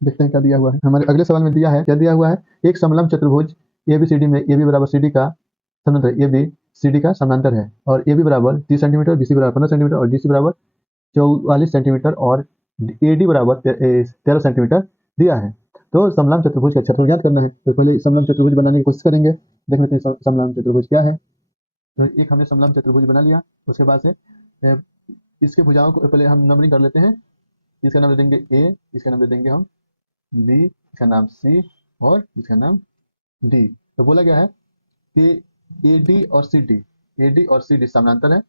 देखते हैं क्या दिया हुआ है। हमारे अगले सवाल में दिया है, क्या दिया हुआ है, एक समलंब चतुर्भुज एबीसीडी में ए बी बराबर सी डी का समानांतर, ए बी सी डी का समानांतर है और ए बी बराबर 30 सेंटीमीटर, बी सी बराबर 15 सेंटीमीटर और डी सी बराबर 44 सेंटीमीटर और ए डी बराबर 13 सेंटीमीटर दिया है। तो समलंब चतुर्भुज का क्षेत्रफल ज्ञात करना है। तो पहले समलंब चतुर्भुज बनाने की कोशिश करेंगे, देख लेते हैं समलंब चतुर्भुज क्या है। तो एक हमने समलंब चतुर्भुज बना लिया, उसके बाद से इसके भुजाओं को पहले हम नंबरिंग कर लेते हैं। इसका नाम दे देंगे ए, इसका नाम दे देंगे हम बी, इसका नाम सी और इसका नाम डी। तो बोला गया है कि ए डी और सी डी, ए डी और सी डी समानांतर है।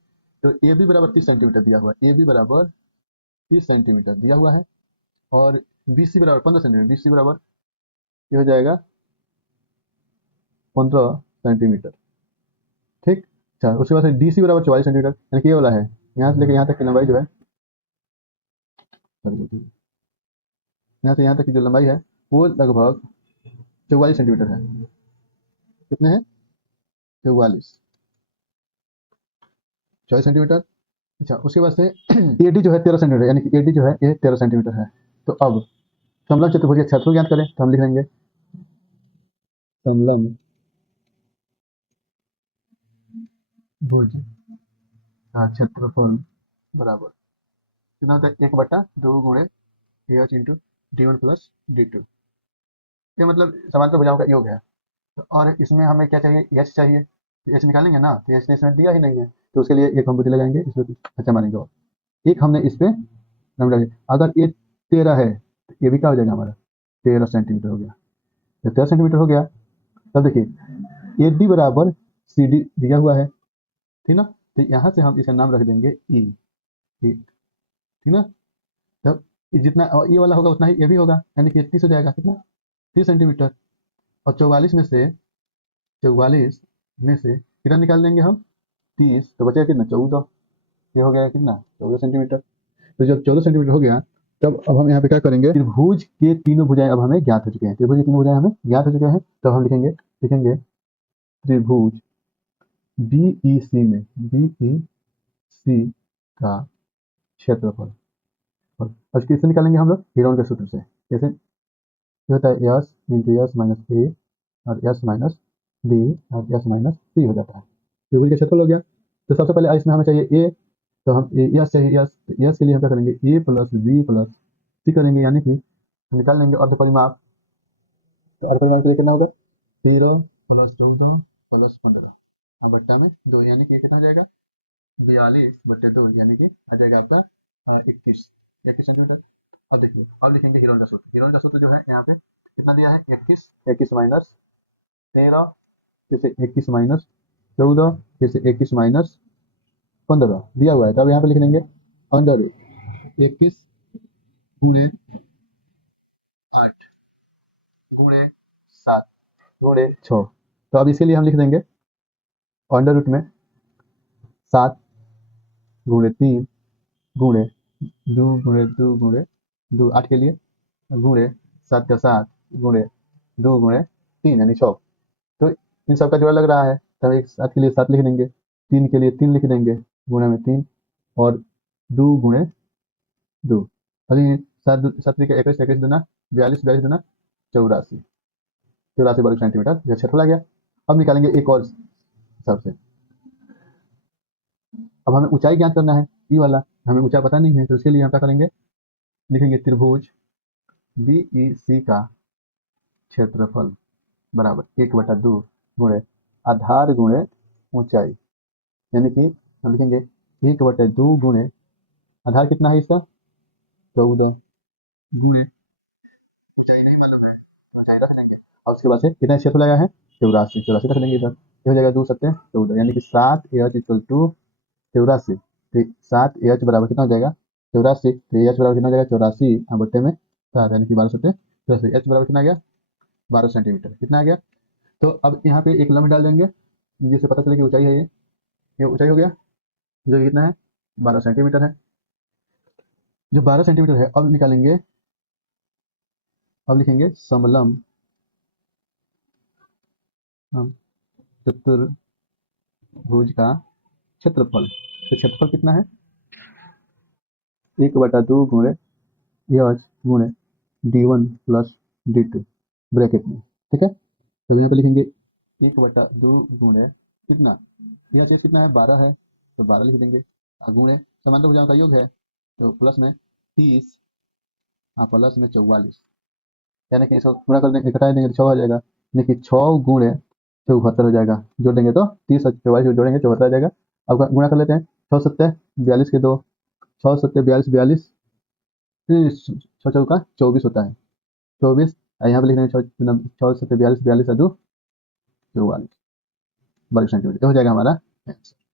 तो ए बी बराबर 30 सेंटीमीटर दिया हुआ है, ए बी बराबर 30 सेंटीमीटर दिया हुआ है और बी सी बराबर 15 सेंटीमीटर, बी सी बराबर ये हो जाएगा 15 सेंटीमीटर। ठीक। अच्छा, उसके बाद से डी सी बराबर 44 सेंटीमीटर, यानी कि ये वाला है, यहाँ से लेकर यहाँ तक की लंबाई जो है, यहाँ से यहाँ तक की जो लंबाई है वो लगभग 44 सेंटीमीटर है। कितने हैं? 44 सेंटीमीटर। अच्छा, उसके बाद से ए डी जो है 13 सेंटीमीटर, यानी कि ए डी जो है ये 13 सेंटीमीटर है। तो अब समलंब चतुर्भुज का क्षेत्रफल ज्ञात करें, तो हम लिख लेंगे समलंब भुज का क्षेत्रफल बराबर कितना होता है, 1/2 गुणे H into D one plus D two. ये मतलब समांतर भुजाओं का योग है। और इसमें हमें क्या चाहिए, एच चाहिए। एच निकालेंगे ना, तो एच ने इसमें दिया ही नहीं है, तो उसके लिए एक हम बुद्धि लगाएंगे, इसमें कुछ अच्छा मानेंगे। और एक हमने इस पे नंबर डालिए, अगर ये 13 है तो ये भी क्या हो जाएगा हमारा, 13 सेंटीमीटर हो गया। जब 13 सेंटीमीटर हो गया तब देखिए ए डी बराबर सी डी दिया हुआ है, ठीक ना। तो यहाँ से हम इसका नाम रख देंगे ई, ठीक ना। तब जितना ये वाला होगा उतना ही ये भी होगा, यानी कि 30 हो जाएगा, कितना, 30 सेंटीमीटर। और 44 में से कितना निकाल देंगे हम, 30, तो बचेगा कितना, 14। ये हो गया कितना, 14 सेंटीमीटर। तो जब 14 सेंटीमीटर हो गया तब अब हम यहाँ पे क्या करेंगे, त्रिभुज के तीनों भुजाएं अब हमें ज्ञात हो चुके हैं, त्रिभुज के तीनों भुजाएं हमें ज्ञात हो चुके हैं। तब हम लिखेंगे लिखेंगे त्रिभुज बी ई सी में, बी ई सी का क्षेत्रफल। और किससे निकालेंगे हम लोग, हीरोन के सूत्र से। जैसे ये होता है यस इंटू यस माइनस ए और यस माइनस बी और यस माइनस सी हो जाता है। त्रिभुज का क्षेत्रफल हो गया। तो सबसे पहले इसमें हमें चाहिए ए, तो हम यस चाहिए, यस, यस के लिए हम क्या करेंगे, ए प्लस बी प्लस सी करेंगे, यानी कि निकाल लेंगे अर्धपरिमाप। तो अर्धपरिमाप के लिए कितना होगा, 13 प्लस 14 प्लस 15 अब बट्टा में 2, यानी कि कितना हो जाएगा, 42/2, यानी कि आ जाएगा आपका 21 सेंटीमीटर। अब देखिए, अब लिखेंगे हीरोन का सूत्र। हीरोन का सूत्र जो है यहाँ पे कितना दिया है, 21, 21 माइनस 13, फिर से 21 माइनस 14, फिर से 21 माइनस 15 दिया हुआ है। तब यहाँ पे लिख देंगे अंडर 21 गुणे 8 गुणे 7 गुणे 6। तो अब इसके लिए हम लिख देंगे अंडर रूट में 7 गुणे 3 गुणे 2 गुणे 2 गुणे 2, 8 के लिए गुणे 7 का 7 गुणे 2 गुणे 3 यानी 6। तो इन सबका जोड़ा लग रहा है, तब एक 7 के लिए 7 लिख देंगे, 3 के लिए 3 लिख देंगे, गुणे में 3 और 2 गुणे 2। अभी 7 के 21, 21 दूना 42, 42 दूना 84, 84 वर्ग सेंटीमीटर यह क्षेत्रफल आ गया। अब निकालेंगे एक और सबसे। अब हमें ऊंचाई ज्ञात करना है, ई वाला हमें ऊंचाई पता नहीं है, तो उसके लिए हम क्या करेंगे, लिखेंगे त्रिभुज बी ई सी का क्षेत्रफल बराबर 1/2 गुणे आधार गुणे ऊंचाई, यानी कि हम लिखेंगे 1/2 गुणे आधार कितना है इसका, 14 गुणे ऊंचाई नहीं मालूम है, तो ऊंचाई रख देंगे। और उसके बाद से कितना क्षेत्रफल आया है, 84, 84 रख देंगे इधर। ये हो जाएगा 2 7 14, यानी कि 7 एच इक्वल टू 84। तो 7 एच बराबर कितना हो जाएगा, 84। तो एच बराबर कितना हो जाएगा, 84 बट्टे में 7, यानी कि 12 7 84। एच बराबर कितना आ गया, 12 सेंटीमीटर। कितना आ गया, तो अब यहाँ पे एक लंब डाल देंगे जिससे पता चले कि ऊंचाई है ये ऊंचाई हो गया, जो कि कितना है, 12 सेंटीमीटर है। जो 12 सेंटीमीटर है, अब निकालेंगे, अब लिखेंगे समलंब चतुर्भुज का क्षेत्रफल। तो क्षेत्रफल कितना है, 1/2 गुणे एच गुणे D1 प्लस D2 ब्रैकेट में, ठीक है। तो यहाँ पे लिखेंगे 1/2 गुणे कितना, यह शेष कितना है 12 है, तो 12 लिख देंगे। गुणे समांतर भुजाओं का योग है, तो प्लस में 30, हाँ प्लस में 44, यानी कि इसको पूरा कर देंगे, घटा देंगे तो 6 आ जाएगा, यानी कि 6 गुणे 74 हो जाएगा। जोड़ देंगे तो 30 और 44 को जोड़ेंगे 74 आ जाएगा। अब गुणा कर लेते हैं, 6 सत्ते 42 के दो, 6 सत्ते 42, 42 6 चौका 24 होता है, 24। यहाँ पे लिख देंगे 6 सत्ते 42, 42 और 2 44 वर्ग सेंटीमीटर, तो हो जाएगा हमारा आंसर।